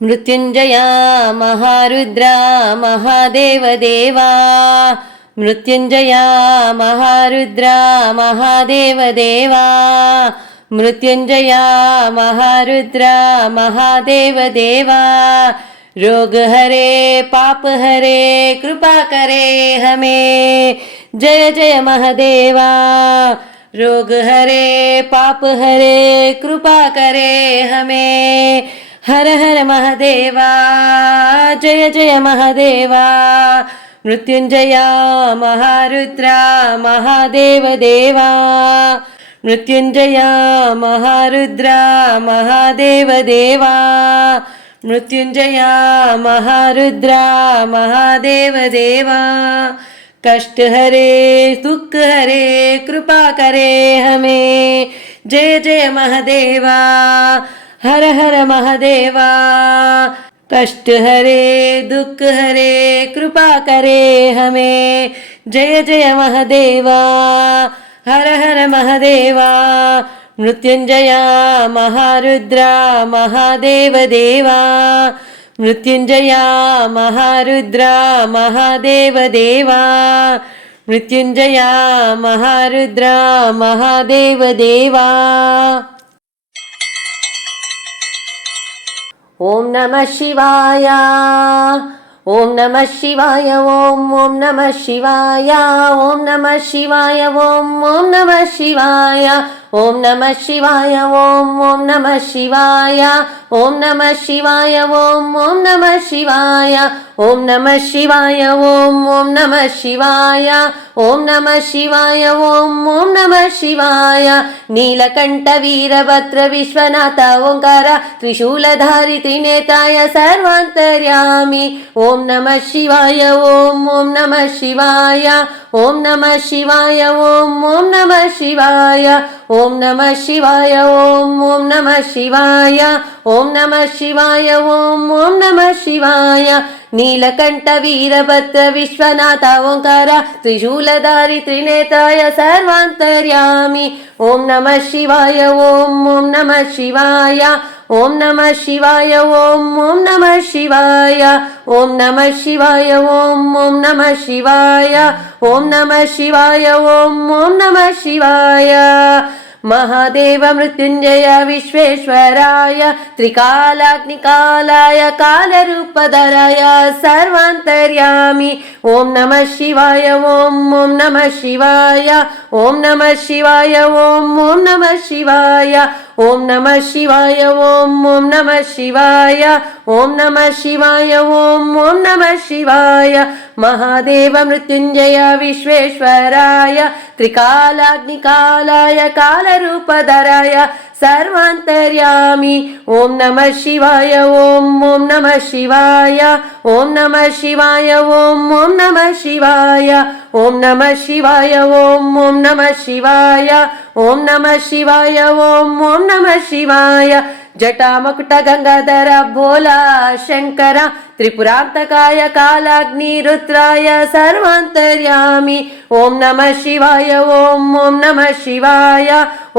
मृत्युञ्जया महारुद्रा महादेवदेवा मृत्युञ्जया महारुद्रा महादेवदेवा मृत्युञ्जया महारुद्रा महादेवदेवा रोग हरे पाप हरे कृपा करे हमें जय जय महादेवा रोग हरे पाप हरे कृपा करे हमें हर हर महादेवा जय जय महादेवा मृत्युंजया महारुद्रा महादेवदेवा मृत्युंजया महारुद्रा महादेवदेवा मृत्युंजया महारुद्रा महादेवदेवा कष्ट हरे दुख हरे कृपा करे हमें जय जय महादेवा हर हर महादेवा कष्ट हरे दुख हरे कृपा करे हमें जय जय महादेवा हर हर महादेवा मृत्युंजया महारुद्रा महादेवदेवा मृत्युंजया महारुद्रा महादेवदेवा मृत्युंजया महारुद्रा महादेवदेवा ओम नमः शिवाय ओम नमः शिवाय ओम नमः शिवाय ओम नमः शिवाय ओम नमः शिवाय ओम नमः शिवाय ओम नमः शिवाय ओम नमः शिवाय ओम नमः शिवाय ओम नमः शिवाय ओम नमः शिवाय ओम नमः शिवाय ओम नमः शिवाय नीलकंठ वीरभद्र विश्वनाथ ओंकार त्रिशूलधारी त्रिनेत्राय सर्वांतर्यामी ओम नमः शिवाय ओम नमः शिवाय ओम नमः शिवाय ओम नमः शिवाय ओम नमः शिवाय ओम नमः शिवाय ओम नमः शिवाय ओम नमः शिवाय नीलकंठ वीरभद्र विश्वनाथ ओंकार त्रिशूलधारी त्रिनेत्राय सर्वांतर्यामी ओम नमः शिवाय ओम नमः शिवाय ओम नमः शिवाय ओम नमः शिवाय ओम नमः शिवाय ओम नमः शिवाय ओम नमः शिवाय ओम नमः शिवाय महादेव मृत्युंजय विश्वेश्वराय त्रिकालाग्निकालाय कालरूपधराय सर्वांतर्यामी ओम नमः शिवाय ओम नमः शिवाय ओम नमः शिवाय ओम नमः शिवाय ओम नमः शिवाय ओम नमः शिवाय ओम नमः शिवाय ओम नमः शिवाय महादेव मृत्युंजय विश्वेश्वराय त्रिकालाग्निकालाय कालरूपधराय सर्वांतर्यामी ओम नमः शिवाय ओम नमः शिवाय ओम नमः शिवाय ओम नमः शिवाय ओम नमः शिवाय ओम नमः शिवाय ओम नमः शिवाय ओम नमः शिवाय जटामकुट गंगाधर भोला शंकर त्रिपुरांतकाय कालाग्नि रुद्राय सर्वांतर्यामी ओम नमः शिवाय ओम नमः शिवाय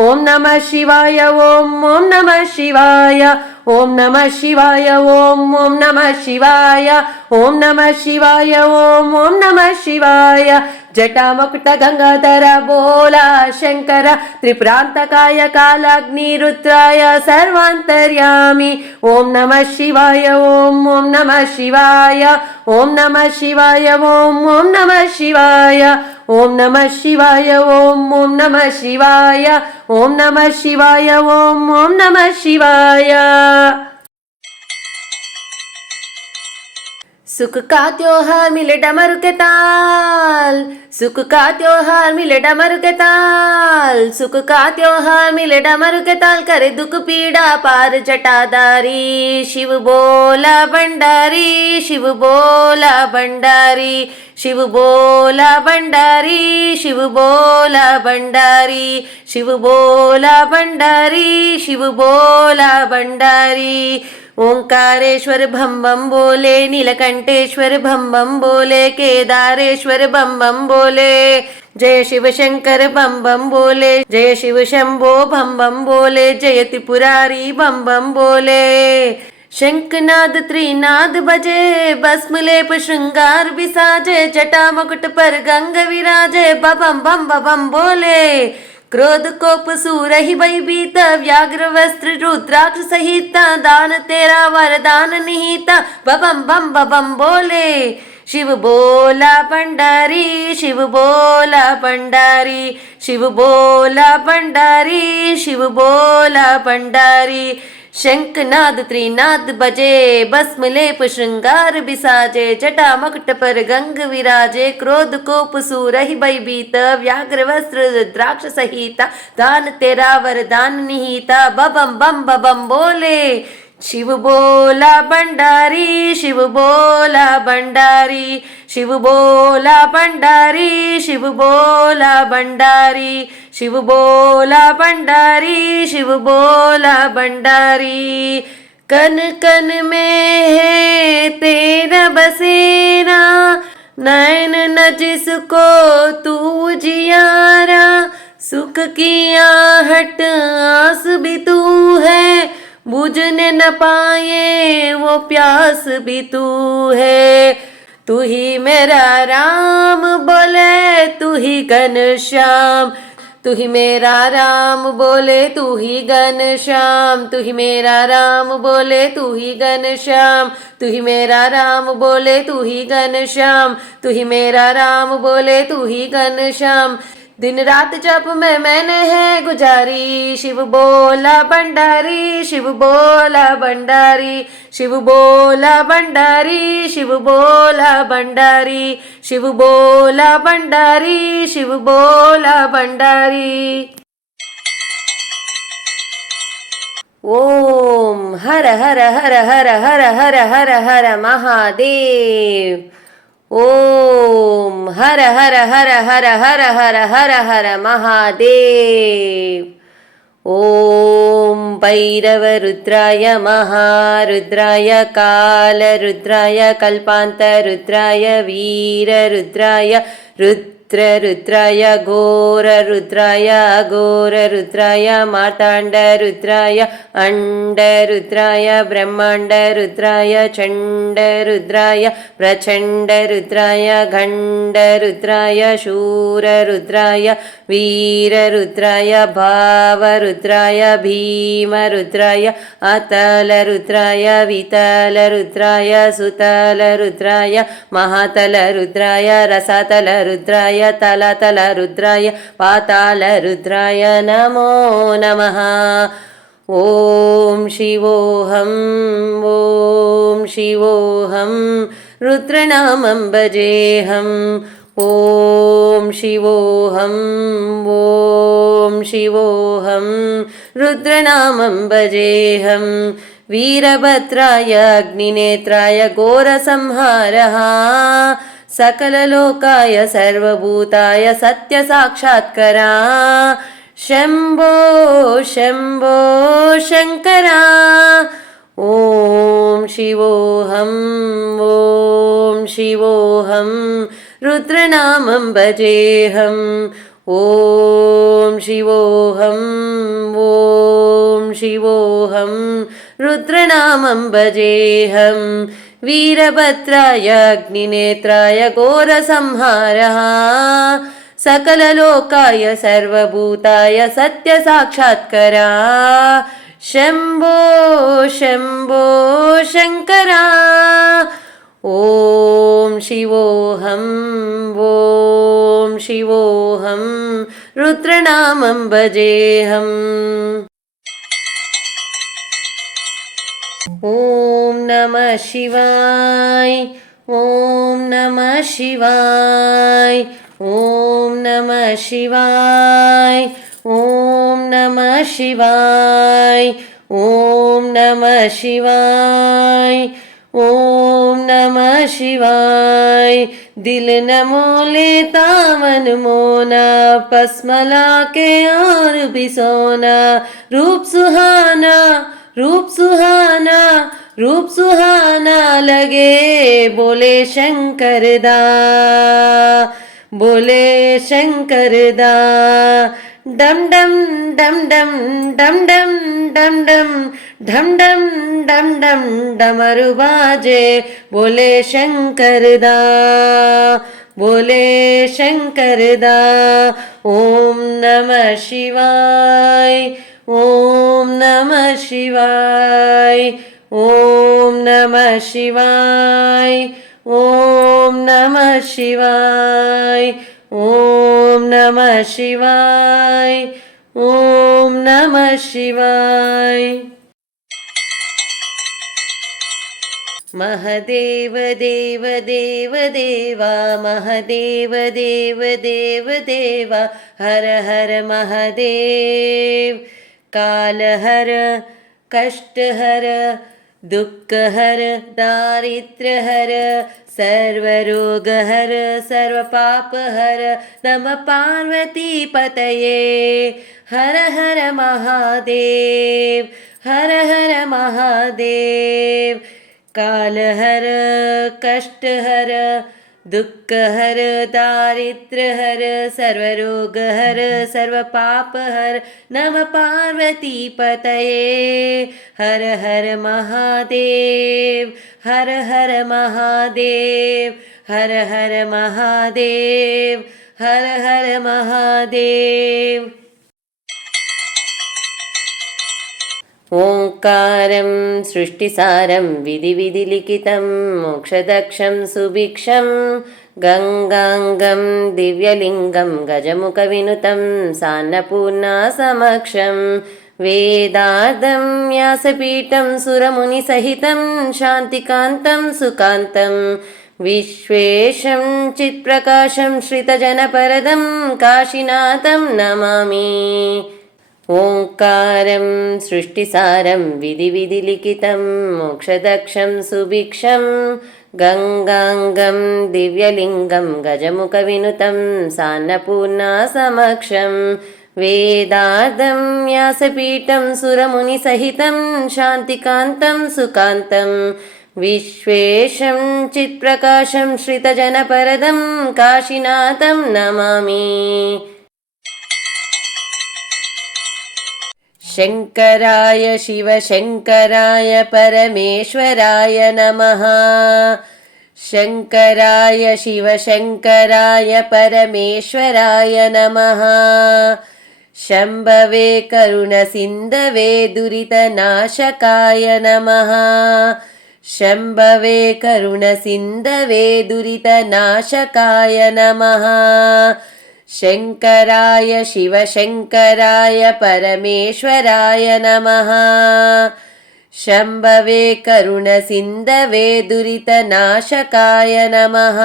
ओम नमः शिवाय ओम नमः शिवाय ओम नमः शिवाय ओम नमः शिवाय ओम नमः शिवाय ओम नमः शिवाय जटामकुट गंगाधर भोला शंकर त्रिपुरांतकाय कालाग्नि रुद्राय सर्वांतर्यामी ओम नमः शिवाय ओम नमः शिवाय ओम नमः शिवाय ओम नमः शिवाय ओम नमः शिवाय ओम नमः शिवाय ओम नमः शिवाय ओम नमः शिवाय सुख का त्योहार मिले डमरू के ताल सुख का त्योहार मिले डमरू के ताल सुख का त्योहार मिले डमरू के ताल करे दुख पीड़ा पार जटाधारी शिव बोला भंडारी शिव बोला भंडारी शिव बोला भंडारी शिव बोला भंडारी शिव बोला भंडारी शिव बोला भंडारी ओंकारेश्वर भम बम बोले नीलकंठेश्वर भम बम बोले केदारेश्वर बम बम बोले जय शिव शंकर बम बम बोले जय शिव शंभो बम बम बोले जय त्रिपुरारी बम बम बोले शंखनाद त्रिनाद बजे, भस्म लेप श्रृंगार बिसाजे, जटा मुकुट पर गंग विराजे, बबम बम बबम बोले। क्रोध कोप सूरहि भयभीत, व्याघ्र वस्त्र रुद्राक्ष सहित, दान तेरा वरदान निहित, बबम बम बबम बोले। शिव बोला भंडारी, शिव बोला भंडारी, शिव बोला भंडारी, शिव बोला भंडारी। शंखनाद त्रिनाद बजे, भस्म लेप श्रृंगार बिसाजे, जटा मकुट पर गंग विराजे, क्रोध कोप सूरहि भयभीत, व्याघ्र वस्त्र रुद्राक्ष सहिता, दान तेरा वरदान निहिता, बबम बम बबम बोले। शिव बोला भंडारी, शिव बोला भंडारी, शिव बोला भंडारी, शिव बोला भंडारी, शिव बोला भंडारी, शिव बोला भंडारी। कन कन में है तेरा बसेरा, नैन न जिसको तू जियारा, सुख की आहट आस भी तू है, बुझने न पाए वो प्यास भी तू है। तू ही मेरा राम बोले, तू ही घनश्याम, तू ही मेरा राम बोले, तू ही घनश्याम, तू ही मेरा राम बोले, तू ही घनश्याम, तू ही मेरा राम बोले, तू ही घनश्याम, तू ही मेरा राम बोले, तू ही घनश्याम। दिन रात जप में मैंने है गुजारी, शिव बोला भंडारी, शिव बोला भंडारी, शिव बोला भंडारी, शिव बोला भंडारी, शिव बोला भंडारी, शिव बोला भंडारी। ओम हर हर हर हर हर हर हर हर महादेव। ओम हर हर हर हर हर हर हर हर महादेव। ओम भैरव रुद्राय महारुद्राय कालरुद्राय कल्पांत रुद्राय वीर रुद्राय रुद्राय घोर रुद्राय अघोर रुद्राय मार्तांड रुद्राय अंड रुद्राय ब्रह्मांड रुद्राय चंड रुद्राय प्रचंड रुद्राय घंड रुद्राय शूर रुद्राय वीर रुद्राय भाव रुद्राय भीम रुद्राय अतल रुद्राय वितल रुद्राय सुतल रुद्राय महातल रुद्राय रसातल रुद्राय तलातल रुद्राय पाताल रुद्राय नमो नमः। ओम शिवोऽहम्, ओम शिवोऽहम्, रुद्रनामं भजेऽहम्। ओम शिवोऽहम्, ओम शिवोऽहम्, रुद्रनामं भजेऽहम्। वीरभद्राय अग्निनेत्राय घोरसंहारः, सकललोकाय सर्वभूताय सत्यसाक्षात्करा, शंभो शंभो शंकरा। ओम शिवोऽहम्, ओम शिवोऽहम्, रुद्रनामं भजेऽहम्। ओम शिवोऽहम्, ओम शिवोऽहम्, रुद्रनामं भजेऽहम्। वीरभद्राय अग्निनेत्राय घोरसंहारः, सकललोकाय सर्वभूताय सत्यसाक्षात्करा, शंभो शंभो शंकरा। ओम शिवोऽहम्, ओम शिवोऽहम्, रुद्रनामं भजेऽहम्। ओम नमः शिवाय, ओम नमः शिवाय, ओम नमः शिवाय, ओम नमः शिवाय, ओम नमः शिवाय, ओम नमः शिवाय। दिल न मोले तावन मोना, पसमला के और भी सोना, रूप सुहाना, रूप सुहाना, रूप सुहाना लगे, बोले शंकर दा, बोले शंकर दा। डम डम डम डम डम डम डम डम ढम डम डम डम डमरू बाजे बोले शंकर दा बोले शंकर दा। ओम नमः शिवाय ओम नमः शिवाय ओम नमः शिवाय ओम नमः शिवाय ओम नमः शिवाय ओम नमः शिवाय। महदेव देव देव देवा महदेव देव देव देवा हर हर महादेव। काल हर कष्ट हर दुःख हर दारिद्र्य हर सर्वरोग हर सर्व पाप हर नम पार्वती पतये हर हर महादेव हर हर महादेव। काल हर कष्ट हर दुःख हर दारिद्र्य हर सर्वरोग हर सर्व पाप हर नम पार्वती पतये हर हर महादेव हर हर महादेव हर हर महादेव हर हर महादेव। ओंकारं सृष्टिसारं विधिविधिलिखितं मोक्षदक्षं सुभिक्षं गंगांगं दिव्यलिंगं गजमुखविनुतं सान्नपूर्णासमक्षं वेदार्धं व्यासपीठं सुरमुनिसहितं शान्तिकान्तं सुकान्तं विश्वेशं चित्प्रकाशं श्रितजनपरदं काशीनाथं नमामि। ओंकारं सृष्टिसारं विधिविधिलिखितं मोक्षदक्षं सुभिक्षं गंगांगं दिव्यलिंगं गजमुखविनुतं सान्नपूर्णासमक्षं वेदार्धं व्यासपीठं सुरमुनिसहितं शान्तिकान्तं सुकान्तं विश्वेशं चित्प्रकाशं श्रितजनपरदं काशीनाथं नमामि। शंकराय शिवशंकराय परमेश्वराय नमः शंकराय शिवशंकराय परमेश्वराय नमः। शंभवे करुणसिन्धवे दुरितनाशकाय नमः शंभवे करुणसिन्धवे दुरितनाशकाय नमः। शंकराय शिवशंकराय परमेश्वराय नमः शंभवे करुणसिन्धवे दुरितनाशकाय नमः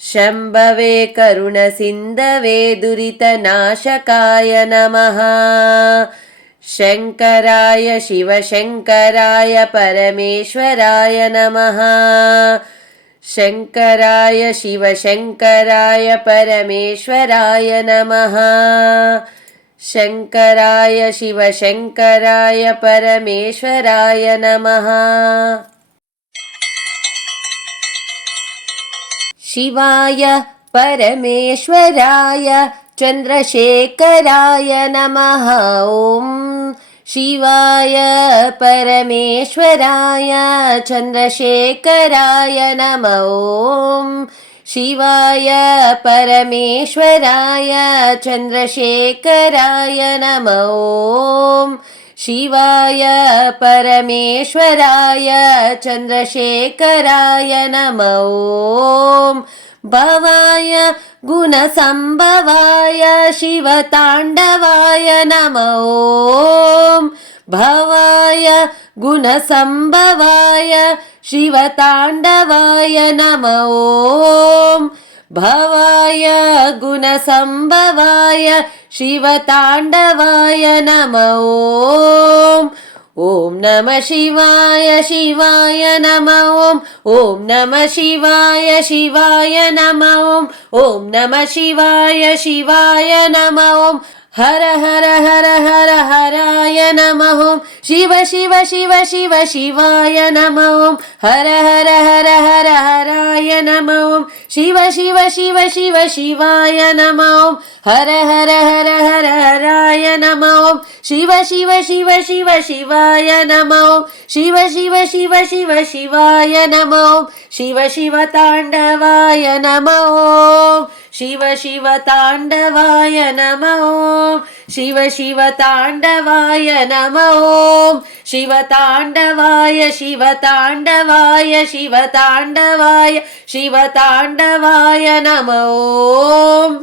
शंभवे करुणसिन्धवे दुरितनाशकाय नमः। शंकराय शिवशंकराय परमेश्वराय नमः शंकराय शिवशंकराय परमेश्वराय नमः शंकराय शिवशंकराय परमेश्वराय नमः। शिवाय परमेश्वराय चंद्रशेखराय नमः। ओम शिवाय परमेश्वराय चंद्रशेखराय नमः। ओम शिवाय परमेश्वराय चंद्रशेखराय नमः। ओम शिवाय परमेश्वराय चंद्रशेखराय नमः। ओम भवाय गुणसंभवाय शिवतांडवाय नमः। ओम भवाय गुणसंभवाय शिवतांडवाय नमः। ओम भवाय गुणसंभवाय शिवतांडवाय नमः। ओम ओम नमः शिवाय शिवाय नमः। ओम नमः शिवाय शिवाय नमः। ओम नमः शिवाय शिवाय नमः। हर हर हर हर हराय नमः ओम शिव शिव शिव शिव शिवाय नमः ओम हर हर हर हर हराय नमः ओम शिव शिव शिव शिव शिवाय नमः ओम हर हर हर हर हराय नमः ओम शिव शिव शिव शिव शिवाय नमः ओम शिव शिव शिव शिव शिवाय नमः ओम शिव शिव तांडवाय नमः ओम शिव शिव तांडवाय नमः ओम शिव शिव तांडवाय नमः ओम शिव तांडवाय शिव तांडवाय शिव तांडवाय शिव तांडवाय नमः ओम।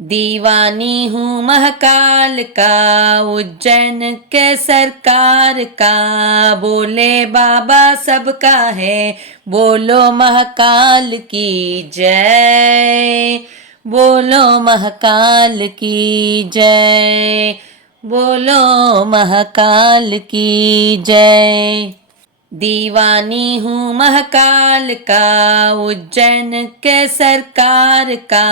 दीवानी हूँ महाकाल का उज्जैन के सरकार का बोले बाबा सबका है बोलो महाकाल की जय बोलो महाकाल की जय बोलो महाकाल की जय। दीवानी हूँ महाकाल का उज्जैन के सरकार का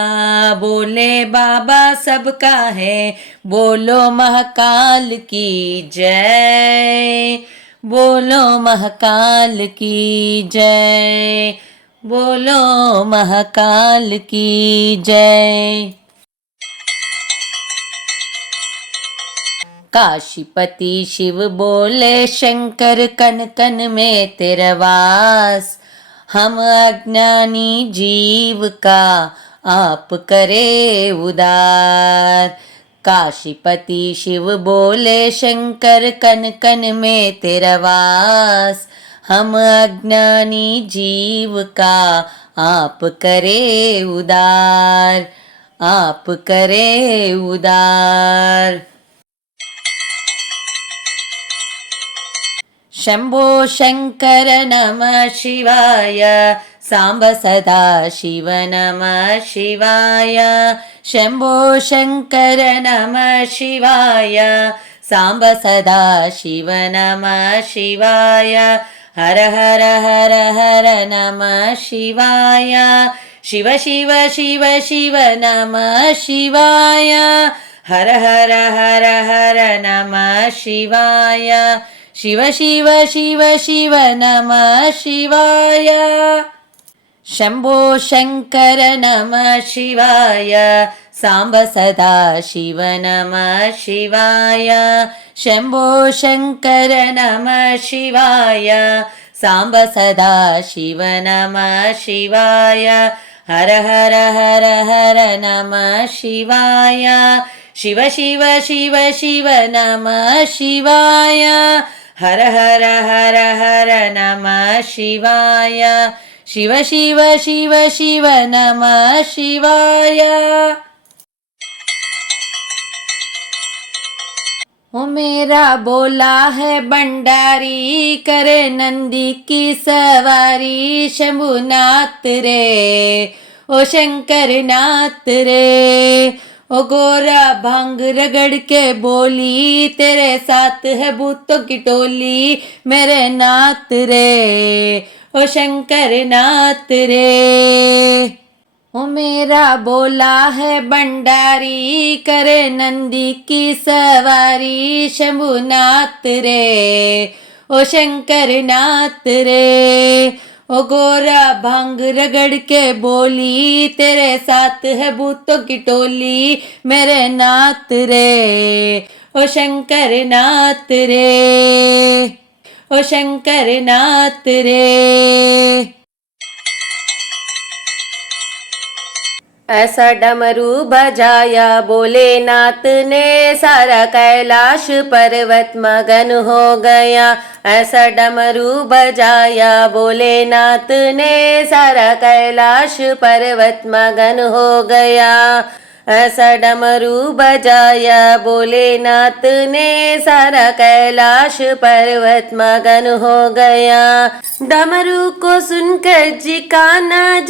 बोले बाबा सबका है बोलो महाकाल की जय बोलो महाकाल की जय बोलो महाकाल की जय। काशीपति शिव बोले शंकर कन कन में तेरा वास हम अज्ञानी जीव का आप करे उदार। काशीपति शिव बोले शंकर कन कन में तेरा वास हम अज्ञानी जीव का आप करे उदार आप करे उदार। शंभो शंकर नमः शिवाय सांब सदा शिव नमः शिवाय शंभो शंकर नमः शिवाय सांब सदा शिव नमः शिवाय हर हर हर हर नमः शिवाय शिव शिव शिव शिव नमः शिवाय हर हर हर हर नमः शिवाय शिव शिव शिव शिव नमः शिवाय। शंभो शंकर नमः शिवाय सांब सदा शिव नमः शिवाय शंभो शंकर नमः शिवाय सांब सदा शिव नमः शिवाय हर हर हर हर नमः शिवाय शिव शिव शिव शिव नमः शिवाय हर हर हर हर नमः शिवाय शिव शिव शिव शिव नमः शिवाय। ओ मेरा बोला है भंडारी करे नंदी की सवारी शंभुनाथ रे ओ शंकर नाथ रे ओ गोरा भांग रगड़ के बोली तेरे साथ है भूतों की टोली मेरे नाथ रे ओ शंकर नाथ रे। ओ मेरा बोला है भंडारी करे नंदी की सवारी शंभुनाथ रे ओ शंकर नाथ रे ओ गोरा भांग रगड़ के बोली तेरे साथ है भूतों की टोली मेरे नाथ रे ओ शंकर नाथ रे ओ शंकर नाथ रे। ऐसा डमरू बजाया भोलेनाथ ने सारा कैलाश पर्वत मगन हो गया ऐसा डमरू बजाया भोलेनाथ ने सारा कैलाश पर्वत मगन हो गया ऐसा डमरू बजाया भोलेनाथ ने सारा कैलाश पर्वत मगन हो गया। डमरू को सुनकर जी कान्हा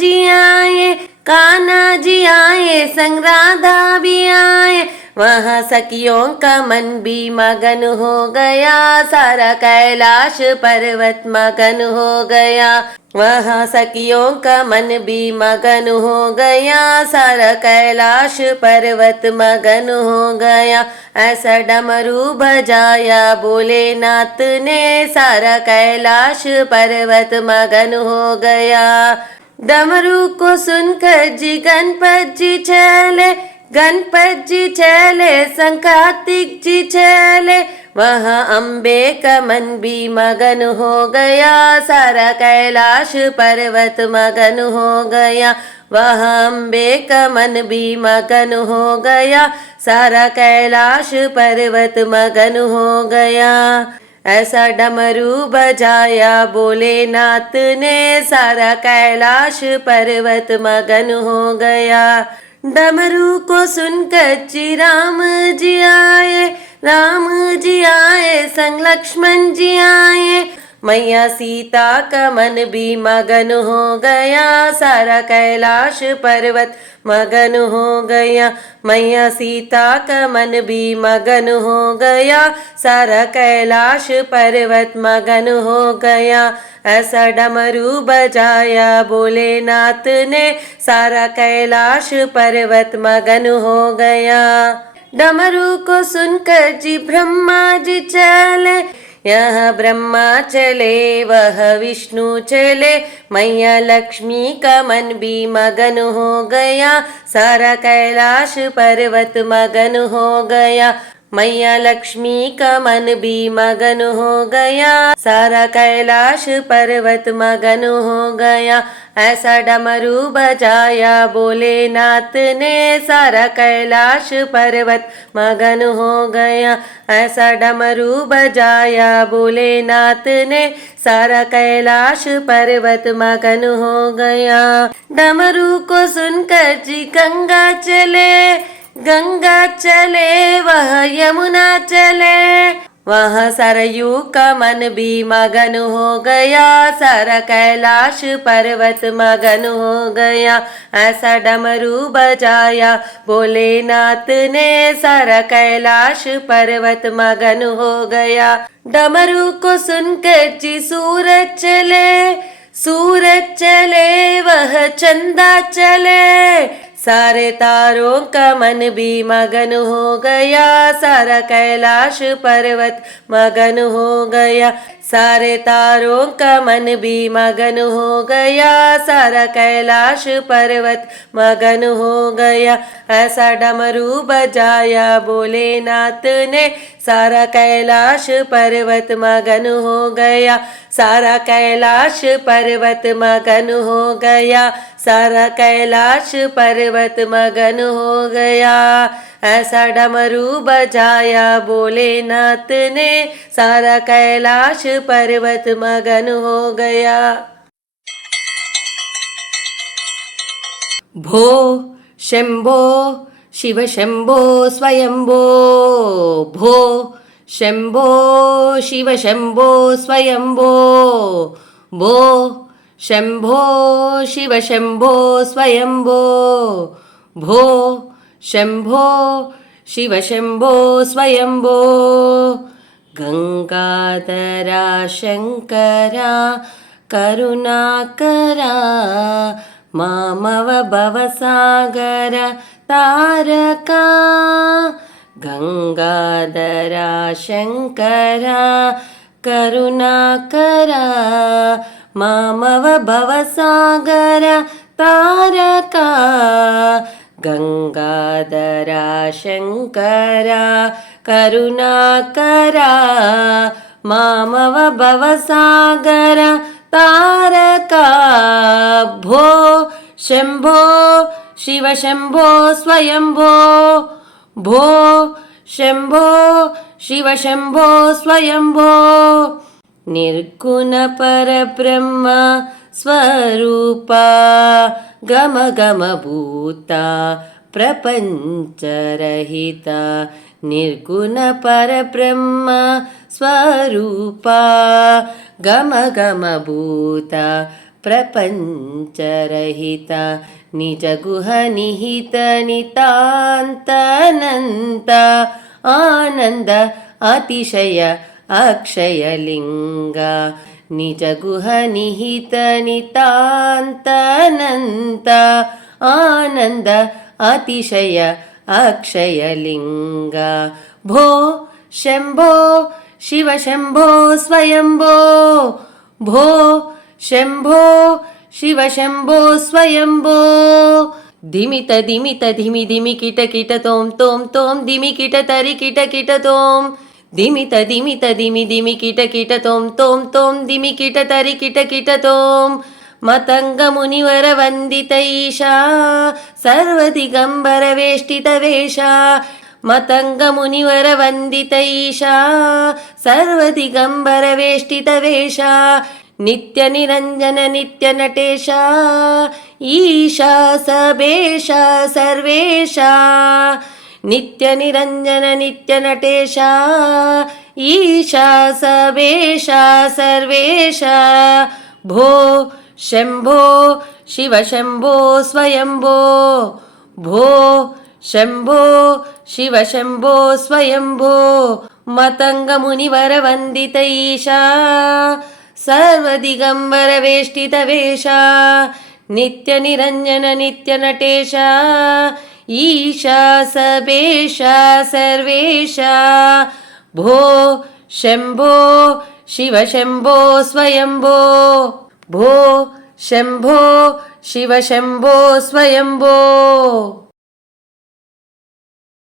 जी आए संग राधा भी आए वहाँ सखियों का मन भी मगन हो गया, सारा कैलाश पर्वत मगन हो गया। वहाँ सखियों का मन भी मगन हो गया, सारा कैलाश पर्वत मगन हो गया। ऐसा डमरू बजाया भोलेनाथ ने, सारा कैलाश पर्वत मगन हो गया। डमरू को सुनकर जी गणपत जी चले, गणपत जी चले, संकातिक जी चले। वहाँ अम्बे का मन भी मगन हो गया, सारा कैलाश पर्वत मगन हो गया। वहाँ अम्बे का मन भी मगन हो गया, सारा कैलाश पर्वत मगन हो गया। ऐसा डमरू बजाया भोलेनाथ ने, सारा कैलाश पर्वत मगन हो गया। डमरू को सुनकर जी राम जी आए, राम जी आए, संग लक्ष्मण जी आए। मैया सीता का मन भी मगन हो गया, सारा कैलाश पर्वत मगन हो गया। मैया सीता का मन भी मगन हो गया, सारा कैलाश पर्वत मगन हो गया। ऐसा डमरू बजाया भोलेनाथ ने, सारा कैलाश पर्वत मगन हो गया। डमरू को सुनकर जी ब्रह्मा जी चले, यह ब्रह्मा चले वह विष्णु चले। मैया लक्ष्मी का मन भी मगन हो गया, सारा कैलाश पर्वत मगन हो गया। मैया लक्ष्मी का मन भी मगन हो गया, सारा कैलाश पर्वत मगन हो गया। ऐसा डमरू बजाया भोलेनाथ ने, सारा कैलाश पर्वत मगन हो गया। ऐसा डमरू बजाया भोलेनाथ ने, सारा कैलाश पर्वत मगन हो गया। डमरू को सुनकर जी गंगा चले, गंगा चले वह यमुना चले। वहाँ सरयू का मन भी मगन हो गया, सारा कैलाश पर्वत मगन हो गया। ऐसा डमरू बजाया भोलेनाथ ने, सारा कैलाश पर्वत मगन हो गया। डमरू को सुनकर जी सूरज चले, सूरज चले वह चंदा चले। सारे तारों का मन भी मगन हो गया, सारा कैलाश पर्वत मगन हो गया। सारे तारों का मन भी मगन हो गया, सारा कैलाश पर्वत मगन हो गया। ऐसा डमरू बजाया भोलेनाथ ने, सारा कैलाश पर्वत मगन हो गया। सारा कैलाश पर्वत मगन हो गया, सारा कैलाश पर्वत मगन हो गया। ऐसा डमरू बजाया भोलेनाथ ने, सारा कैलाश पर्वत मगन हो गया। भो शंभो शिव शंभो स्वयंभो, भो शंभो शिव शंभो स्वयंभो, भो शंभो शिव शंभो स्वयंभो, भो शंभो शिव शंभो स्वयंभो। गंगाधरा शंकरा करुणाकरा, मामव भवसागर तारका। गंगाधरा शंकरा करुणाकरा, मामव भवसागर तारका। गंगाधरा शंकरा करुणाकरा, मामव भवसागर तारका। भो शंभो शिव शंभो स्वयंभो, भो शंभो शिव शंभो स्वयंभो। निर्गुण परब्रह्म स्वरूपा, गम गम भूता प्रपंचरहिता। निर्गुण परब्रह्म स्वरूपा, गम गम भूता प्रपंचरहिता। ನಿಜ ಗುಹ ನಿಹಿತ ನಿತಾಂತನಂತ ಆನಂದ ಅತಿಶಯ ಅಕ್ಷಯಲಿಂಗ ನಿಜ ಗುಹ ನಿಹಿತ ನಿತಾಂತನಂತ ಆನಂದ ಅತಿಶಯ ಅಕ್ಷಯಲಿಂಗ ಭೋ ಶಂಭೋ ಶಿವ ಶಂಭೋ ಸ್ವಯಂಭೋ ಭೋ ಶಂಭೋ ಶಿವ ಶಂಭೋ ಸ್ವಯಂಭೋ ಧಿಮಿತ ಧಿಮಿತ ಧಿಮಿ ಧಿಮಿ ಕಿಟ ಕಿಟ ತೋಂ ತೋಂ ತೋಂ ಧಿಮಿ ಕಿಟ ತರಿ ಕಿಟ ಕಿಟ ತೋಂ ಧಿಮಿತ ಧಿಮಿತ ಧಿಮಿ ಧಿಮಿ ಕಿಟ ಕಿಟ ತೋಂ ತೋಂ ತೋಂ ಧಿಮಿ ಕಿಟ ತರಿ ಕಿಟ ಕಿಟ ತೋಂ ಮತಂಗ ಮುನಿವರ ವಂದಿತ ಈಶಾ ಸರ್ವ ದಿಗಂಬರ ವೇಷ್ಟಿತ ವೇಷ ಮತಂಗ ಮುನಿವರ ವಂದಿತ ಈಶಾ ಸರ್ವ ದಿಗಂಬರ ವೇಷ್ಟಿತ ವೇಷ ನಿತ್ಯ ನಿರಂಜನ ನಿತ್ಯ ನಟೇಶ ಈಶಾ ಸಬೇಶ ಸರ್ವೇಶ ನಿತ್ಯ ನಿರಂಜನ ನಿತ್ಯ ನಟೇಶ ಈಶಾ ಸಬೇಶ ಸರ್ವೇಶ ಭೋ ಶಂಭೋ ಶಿವ ಶಂಭೋ ಸ್ವಯಂಭೋ ಭೋ ಶಂಭೋ ಶಿವ ಶಂಭೋ ಸ್ವಯಂಭೋ ಮತಂಗ ಮುನಿವರ ವಂದಿತ ಈಶಾ ಸರ್ವ ದಿಗಂಬರ ವೇಷ್ಟಿತ ವೇಷ ನಿತ್ಯ ನಿರಂಜನ ನಿತ್ಯ ನಟೇಶ ಈಶಾ ಸಬೇಶ ಸರ್ವೇಶ ಭೋ ಶಂಭೋ ಶಿವ ಶಂಭೋ ಸ್ವಯಂಭೋ ಭೋ ಶಂಭೋ ಶಿವ ಶಂಭೋ ಸ್ವಯಂಭೋ